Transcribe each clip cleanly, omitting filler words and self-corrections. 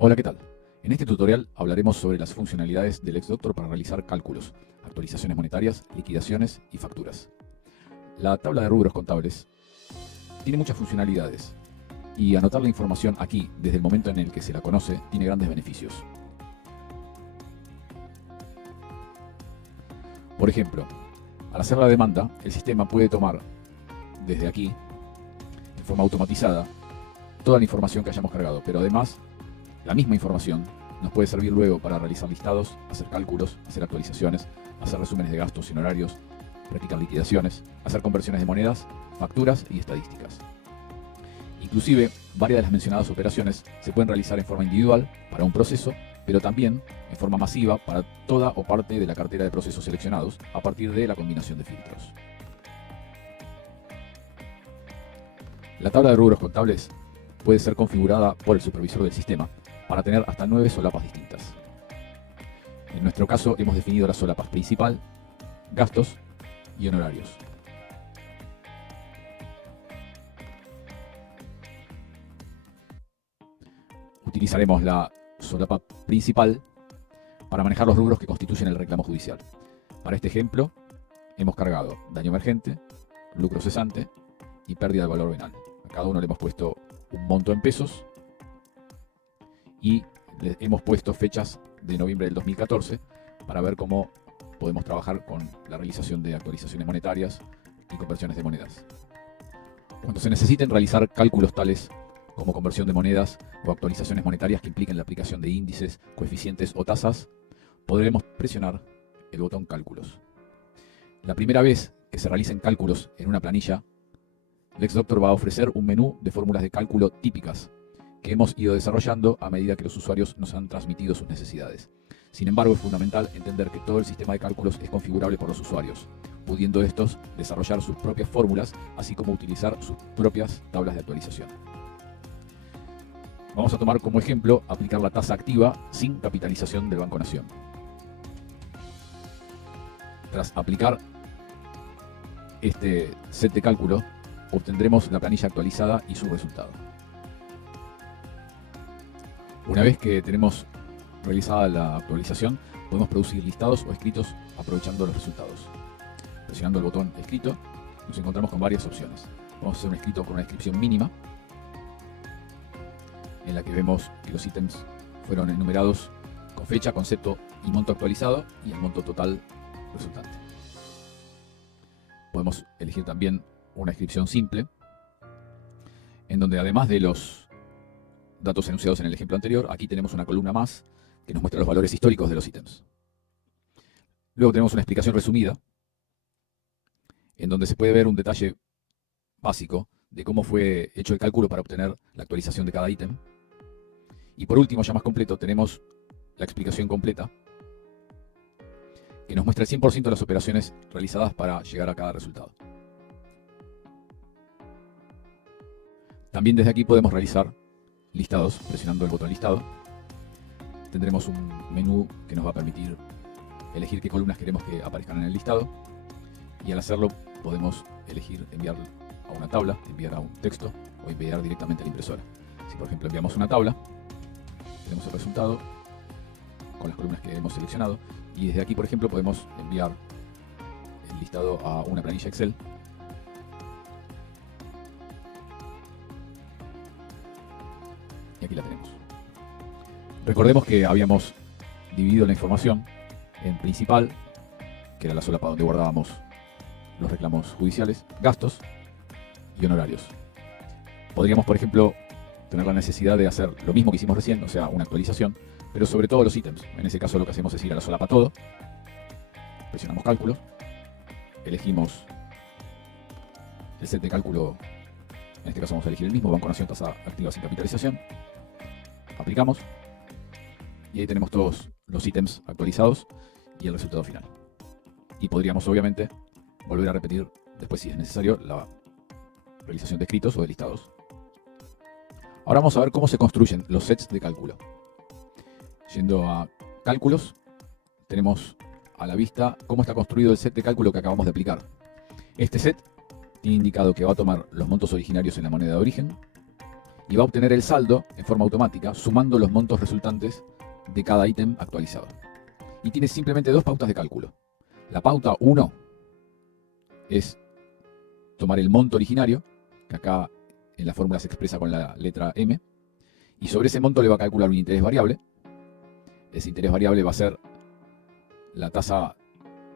Hola, ¿qué tal? En este tutorial hablaremos sobre las funcionalidades del XDoctor para realizar cálculos, actualizaciones monetarias, liquidaciones y facturas. La tabla de rubros contables tiene muchas funcionalidades y anotar la información aquí desde el momento en el que se la conoce tiene grandes beneficios. Por ejemplo, al hacer la demanda, el sistema puede tomar desde aquí, en forma automatizada, toda la información que hayamos cargado, pero además la misma información nos puede servir luego para realizar listados, hacer cálculos, hacer actualizaciones, hacer resúmenes de gastos y honorarios, practicar liquidaciones, hacer conversiones de monedas, facturas y estadísticas. Inclusive, varias de las mencionadas operaciones se pueden realizar en forma individual para un proceso, pero también en forma masiva para toda o parte de la cartera de procesos seleccionados a partir de la combinación de filtros. La tabla de rubros contables puede ser configurada por el supervisor del sistema para tener hasta 9 solapas distintas. En nuestro caso hemos definido las solapas principal, gastos y honorarios. Utilizaremos la solapa principal para manejar los rubros que constituyen el reclamo judicial. Para este ejemplo, hemos cargado daño emergente, lucro cesante y pérdida de valor venal. A cada uno le hemos puesto un monto en pesos y le hemos puesto fechas de noviembre del 2014 para ver cómo podemos trabajar con la realización de actualizaciones monetarias y conversiones de monedas. Cuando se necesiten realizar cálculos tales como conversión de monedas o actualizaciones monetarias que impliquen la aplicación de índices, coeficientes o tasas, podremos presionar el botón Cálculos. La primera vez que se realicen cálculos en una planilla, LexDoctor va a ofrecer un menú de fórmulas de cálculo típicas que hemos ido desarrollando a medida que los usuarios nos han transmitido sus necesidades. Sin embargo, es fundamental entender que todo el sistema de cálculos es configurable por los usuarios, pudiendo estos desarrollar sus propias fórmulas, así como utilizar sus propias tablas de actualización. Vamos a tomar como ejemplo aplicar la tasa activa sin capitalización del Banco Nación. Tras aplicar este set de cálculo, obtendremos la planilla actualizada y su resultado. Una vez que tenemos realizada la actualización, podemos producir listados o escritos aprovechando los resultados. Presionando el botón Escrito, nos encontramos con varias opciones. Vamos a hacer un escrito con una descripción mínima, en la que vemos que los ítems fueron enumerados con fecha, concepto y monto actualizado y el monto total resultante. Podemos elegir también una descripción simple, en donde además de los datos enunciados en el ejemplo anterior, aquí tenemos una columna más que nos muestra los valores históricos de los ítems. Luego tenemos una explicación resumida, en donde se puede ver un detalle básico de cómo fue hecho el cálculo para obtener la actualización de cada ítem. Y por último, ya más completo, tenemos la explicación completa, que nos muestra el 100% de las operaciones realizadas para llegar a cada resultado. También desde aquí podemos realizar listados, presionando el botón listado. Tendremos un menú que nos va a permitir elegir qué columnas queremos que aparezcan en el listado. Y al hacerlo podemos elegir enviar a una tabla, enviar a un texto o enviar directamente a la impresora. Si por ejemplo enviamos una tabla, tenemos el resultado con las columnas que hemos seleccionado. Y desde aquí, por ejemplo, podemos enviar el listado a una planilla Excel. Y aquí la tenemos. Recordemos que habíamos dividido la información en principal, que era la solapa donde guardábamos los reclamos judiciales, gastos y honorarios. Podríamos, por ejemplo, tener la necesidad de hacer lo mismo que hicimos recién, o sea, una actualización, pero sobre todo los ítems. En ese caso lo que hacemos es ir a la solapa todo, presionamos cálculo, elegimos el set de cálculo, en este caso vamos a elegir el mismo, Banco Nación, tasa activa sin capitalización, aplicamos y ahí tenemos todos los ítems actualizados y el resultado final. Y podríamos obviamente volver a repetir después, si es necesario, la realización de escritos o de listados. Ahora vamos a ver cómo se construyen los sets de cálculo. Yendo a cálculos, tenemos a la vista cómo está construido el set de cálculo que acabamos de aplicar. Este set tiene indicado que va a tomar los montos originarios en la moneda de origen y va a obtener el saldo en forma automática sumando los montos resultantes de cada ítem actualizado. Y tiene simplemente dos pautas de cálculo. La pauta 1 es tomar el monto originario, que acá en la fórmula se expresa con la letra M, y sobre ese monto le va a calcular un interés variable. Ese interés variable va a ser la tasa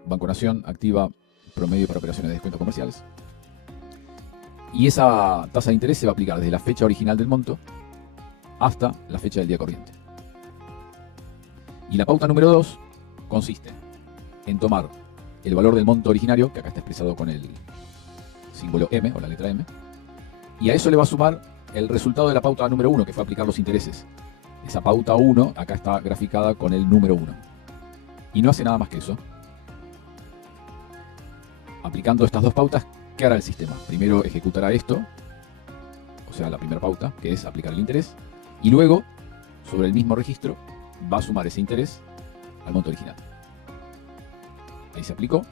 Banco Nación activa promedio para operaciones de descuentos comerciales. Y esa tasa de interés se va a aplicar desde la fecha original del monto hasta la fecha del día corriente. Y la pauta número 2 consiste en tomar el valor del monto originario, que acá está expresado con el símbolo M o la letra M, y a eso le va a sumar el resultado de la pauta número 1, que fue aplicar los intereses. Esa pauta 1 acá está graficada con el número 1. Y no hace nada más que eso. Aplicando estas dos pautas, ¿qué hará el sistema? Primero ejecutará esto, o sea, la primera pauta, que es aplicar el interés, y luego, sobre el mismo registro, va a sumar ese interés al monto original. Ahí se aplicó,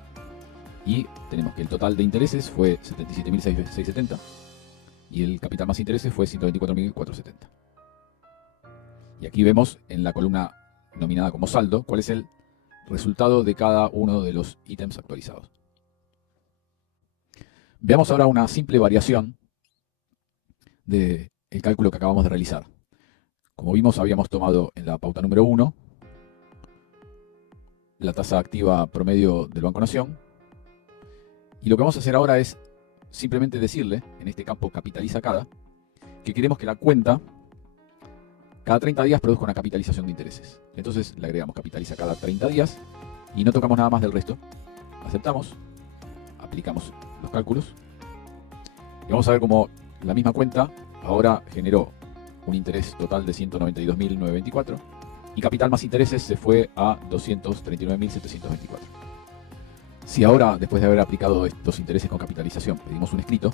y tenemos que el total de intereses fue 77.670, y el capital más intereses fue 124.470. Y aquí vemos en la columna nominada como saldo cuál es el resultado de cada uno de los ítems actualizados. Veamos ahora una simple variación del cálculo que acabamos de realizar. Como vimos, habíamos tomado en la pauta número 1 la tasa activa promedio del Banco Nación. Y lo que vamos a hacer ahora es simplemente decirle, en este campo capitaliza cada, que queremos que la cuenta cada 30 días produzca una capitalización de intereses. Entonces le agregamos capitaliza cada 30 días y no tocamos nada más del resto. Aceptamos, aplicamos los cálculos y vamos a ver cómo la misma cuenta ahora generó un interés total de 192.924 y capital más intereses se fue a 239.724. Si ahora, después de haber aplicado estos intereses con capitalización, pedimos un escrito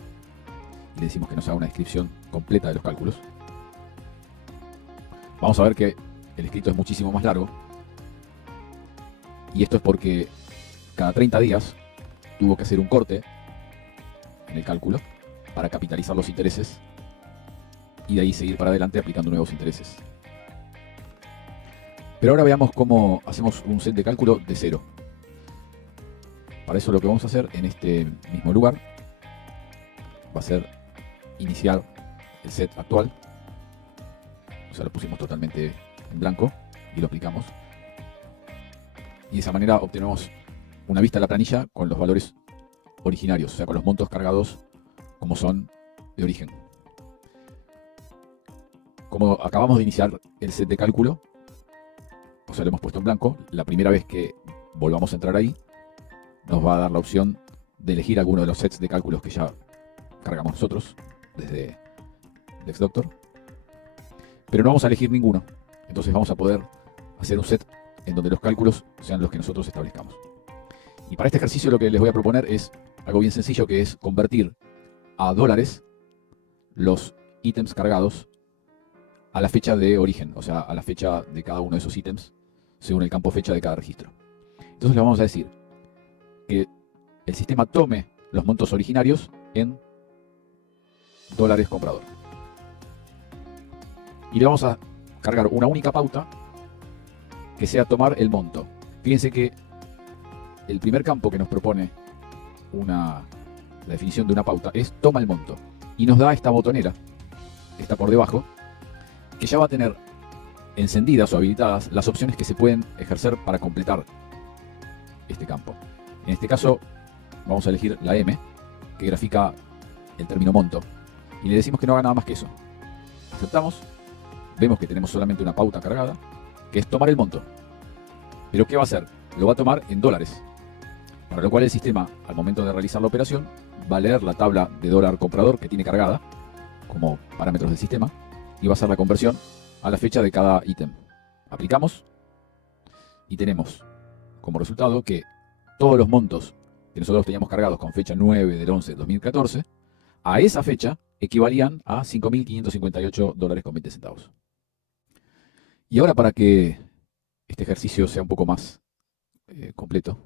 y le decimos que nos haga una descripción completa de los cálculos, vamos a ver que el escrito es muchísimo más largo, y esto es porque cada 30 días tuvo que hacer un corte en el cálculo para capitalizar los intereses y de ahí seguir para adelante aplicando nuevos intereses. Pero ahora veamos cómo hacemos un set de cálculo de cero. Para eso lo que vamos a hacer en este mismo lugar va a ser iniciar el set actual. O sea, lo pusimos totalmente en blanco y lo aplicamos. Y de esa manera obtenemos una vista de la planilla con los valores originarios, o sea, con los montos cargados como son de origen. Como acabamos de iniciar el set de cálculo, o sea, lo hemos puesto en blanco, la primera vez que volvamos a entrar ahí, nos va a dar la opción de elegir alguno de los sets de cálculos que ya cargamos nosotros desde LexDoctor. Pero no vamos a elegir ninguno. Entonces vamos a poder hacer un set en donde los cálculos sean los que nosotros establezcamos. Y para este ejercicio lo que les voy a proponer es algo bien sencillo, que es convertir a dólares los ítems cargados a la fecha de origen, o sea, a la fecha de cada uno de esos ítems, según el campo fecha de cada registro. Entonces le vamos a decir que el sistema tome los montos originarios en dólares comprador. Y le vamos a cargar una única pauta que sea tomar el monto. Fíjense que el primer campo que nos propone la definición de una pauta es toma el monto. Y nos da esta botonera, está por debajo, que ya va a tener encendidas o habilitadas las opciones que se pueden ejercer para completar este campo. En este caso vamos a elegir la M, que grafica el término monto, y le decimos que no haga nada más que eso. Aceptamos. Vemos que tenemos solamente una pauta cargada, que es tomar el monto. ¿Pero qué va a hacer? Lo va a tomar en dólares. Para lo cual el sistema, al momento de realizar la operación, va a leer la tabla de dólar comprador que tiene cargada, como parámetros del sistema, y va a hacer la conversión a la fecha de cada ítem. Aplicamos, y tenemos como resultado que todos los montos que nosotros teníamos cargados con fecha 9 del 11 de 2014, a esa fecha equivalían a $5.558.20. Y ahora, para que este ejercicio sea un poco más completo,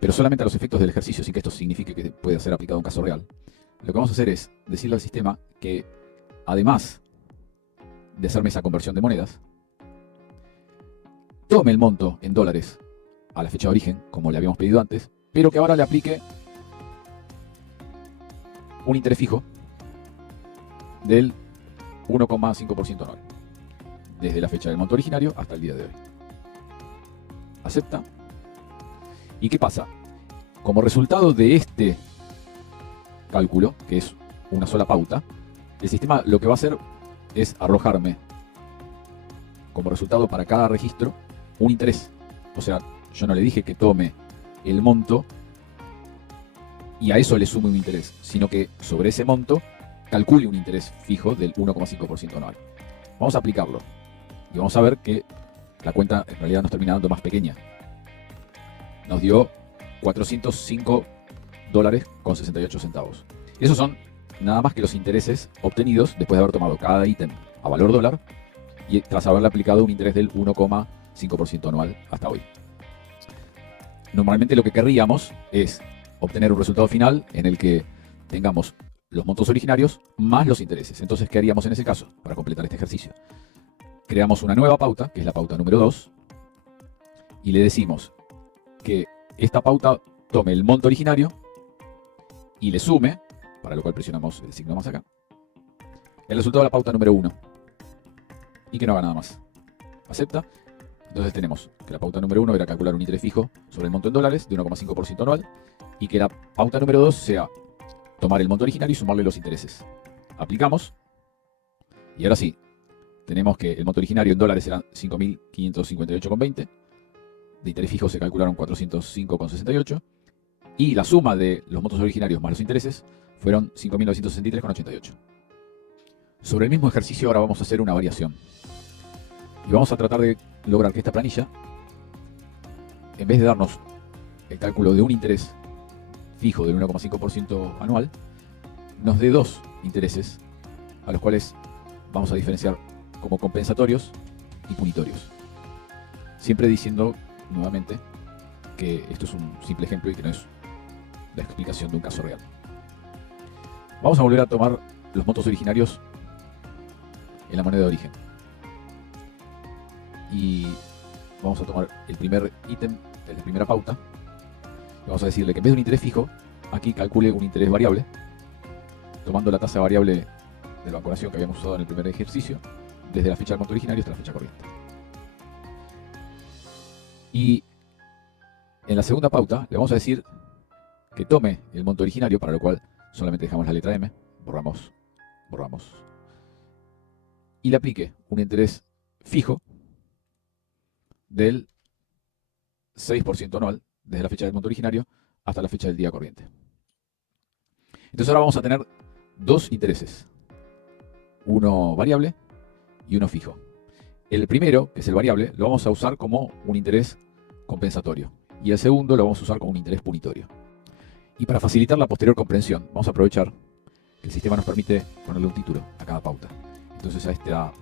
pero solamente a los efectos del ejercicio, sin que esto signifique que pueda ser aplicado a un caso real, lo que vamos a hacer es decirle al sistema que además de hacerme esa conversión de monedas, tome el monto en dólares a la fecha de origen, como le habíamos pedido antes, pero que ahora le aplique un interés fijo del 1,5% anual, desde la fecha del monto originario hasta el día de hoy. ¿Acepta? ¿Y qué pasa? Como resultado de este cálculo, que es una sola pauta, el sistema lo que va a hacer es arrojarme como resultado para cada registro un interés. O sea, yo no le dije que tome el monto y a eso le sume un interés, sino que sobre ese monto calcule un interés fijo del 1,5% anual. Vamos a aplicarlo y vamos a ver que la cuenta en realidad nos termina dando más pequeña. Nos dio $405,68. Esos son nada más que los intereses obtenidos después de haber tomado cada ítem a valor dólar y tras haberle aplicado un interés del 1,5% anual hasta hoy. Normalmente lo que querríamos es obtener un resultado final en el que tengamos los montos originarios más los intereses. Entonces, ¿qué haríamos en ese caso para completar este ejercicio? Creamos una nueva pauta, que es la pauta número 2, y le decimos que esta pauta tome el monto originario y le sume, para lo cual presionamos el signo más acá, el resultado de la pauta número 1 y que no haga nada más. ¿Acepta? Entonces tenemos que la pauta número 1 era calcular un interés fijo sobre el monto en dólares de 1,5% anual y que la pauta número 2 sea tomar el monto originario y sumarle los intereses. Aplicamos y ahora sí, tenemos que el monto originario en dólares eran 5.558,20, de interés fijo se calcularon 405,68 y la suma de los montos originarios más los intereses fueron 5.963,88. Sobre el mismo ejercicio ahora vamos a hacer una variación y vamos a tratar de lograr que esta planilla, en vez de darnos el cálculo de un interés fijo del 1,5% anual, nos dé dos intereses a los cuales vamos a diferenciar como compensatorios y punitorios. Siempre diciendo nuevamente que esto es un simple ejemplo y que no es la explicación de un caso real. Vamos a volver a tomar los montos originarios en la moneda de origen. Y vamos a tomar el primer ítem de la primera pauta. Y vamos a decirle que en vez de un interés fijo, aquí calcule un interés variable, tomando la tasa variable de la evaluación que habíamos usado en el primer ejercicio, desde la fecha del monto originario hasta la fecha corriente. Y en la segunda pauta le vamos a decir que tome el monto originario, para lo cual solamente dejamos la letra M, borramos, y le aplique un interés fijo del 6% anual, desde la fecha del monto originario hasta la fecha del día corriente. Entonces ahora vamos a tener dos intereses, uno variable y uno fijo. El primero, que es el variable, lo vamos a usar como un interés compensatorio y el segundo lo vamos a usar como un interés punitorio. Y para facilitar la posterior comprensión, vamos a aprovechar que el sistema nos permite ponerle un título a cada pauta. Entonces a esta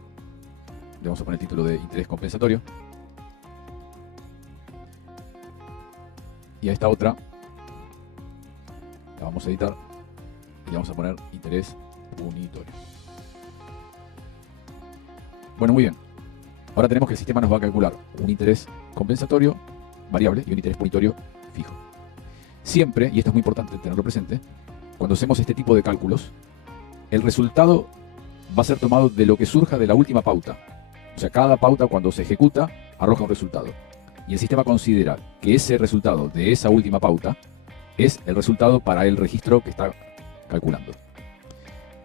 le vamos a poner el título de interés compensatorio y a esta otra la vamos a editar y le vamos a poner interés punitorio. Bueno, muy bien. Ahora tenemos que el sistema nos va a calcular un interés compensatorio variable y un interés punitorio fijo. Siempre, y esto es muy importante tenerlo presente, cuando hacemos este tipo de cálculos, el resultado va a ser tomado de lo que surja de la última pauta. O sea, cada pauta cuando se ejecuta arroja un resultado. Y el sistema considera que ese resultado de esa última pauta es el resultado para el registro que está calculando.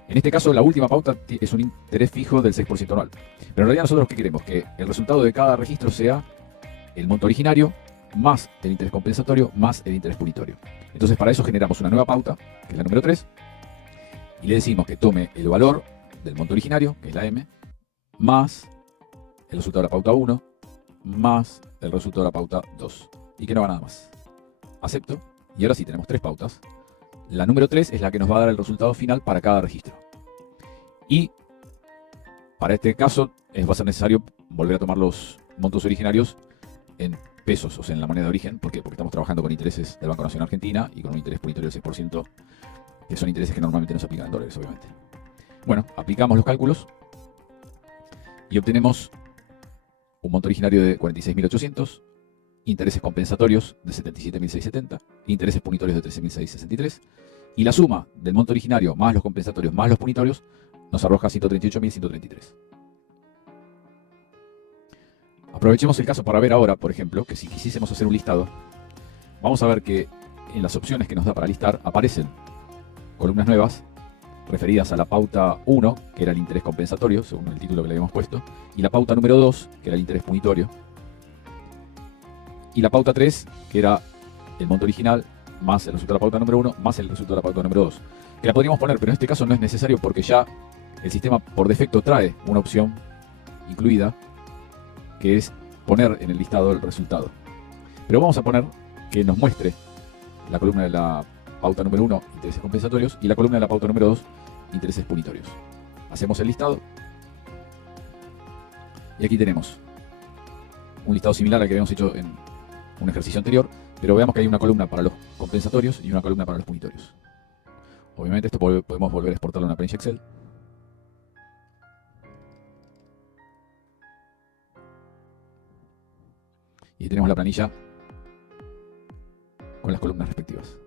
En este caso, la última pauta es un interés fijo del 6% anual. Pero en realidad nosotros ¿qué queremos? Que el resultado de cada registro sea el monto originario más el interés compensatorio más el interés punitorio. Entonces para eso generamos una nueva pauta, que es la número 3, y le decimos que tome el valor del monto originario, que es la M, más el resultado de la pauta 1, más el resultado de la pauta 2. Y que no haga nada más. Acepto. Y ahora sí tenemos tres pautas. La número 3 es la que nos va a dar el resultado final para cada registro. Y para este caso va a ser necesario volver a tomar los montos originarios en pesos, o sea, en la moneda de origen. ¿Por qué? Porque estamos trabajando con intereses del Banco Nación Argentina y con un interés punitorio del 6%, que son intereses que normalmente no se aplican en dólares, obviamente. Bueno, aplicamos los cálculos y obtenemos un monto originario de 46.800, intereses compensatorios de 77.670, intereses punitorios de 13.663, y la suma del monto originario más los compensatorios más los punitorios nos arroja 138.133. Aprovechemos el caso para ver ahora, por ejemplo, que si quisiésemos hacer un listado, vamos a ver que en las opciones que nos da para listar aparecen columnas nuevas referidas a la pauta 1, que era el interés compensatorio, según el título que le habíamos puesto, y la pauta número 2, que era el interés punitorio, y la pauta 3, que era el monto original, más el resultado de la pauta número 1, más el resultado de la pauta número 2. Que la podríamos poner, pero en este caso no es necesario porque ya el sistema por defecto trae una opción incluida, que es poner en el listado el resultado. Pero vamos a poner que nos muestre la columna de la pauta número 1, intereses compensatorios, y la columna de la pauta número 2, intereses punitorios. Hacemos el listado. Y aquí tenemos un listado similar al que habíamos hecho en un ejercicio anterior, pero veamos que hay una columna para los compensatorios y una columna para los punitorios. Obviamente esto podemos volver a exportarlo a una planilla Excel. Y tenemos la planilla con las columnas respectivas.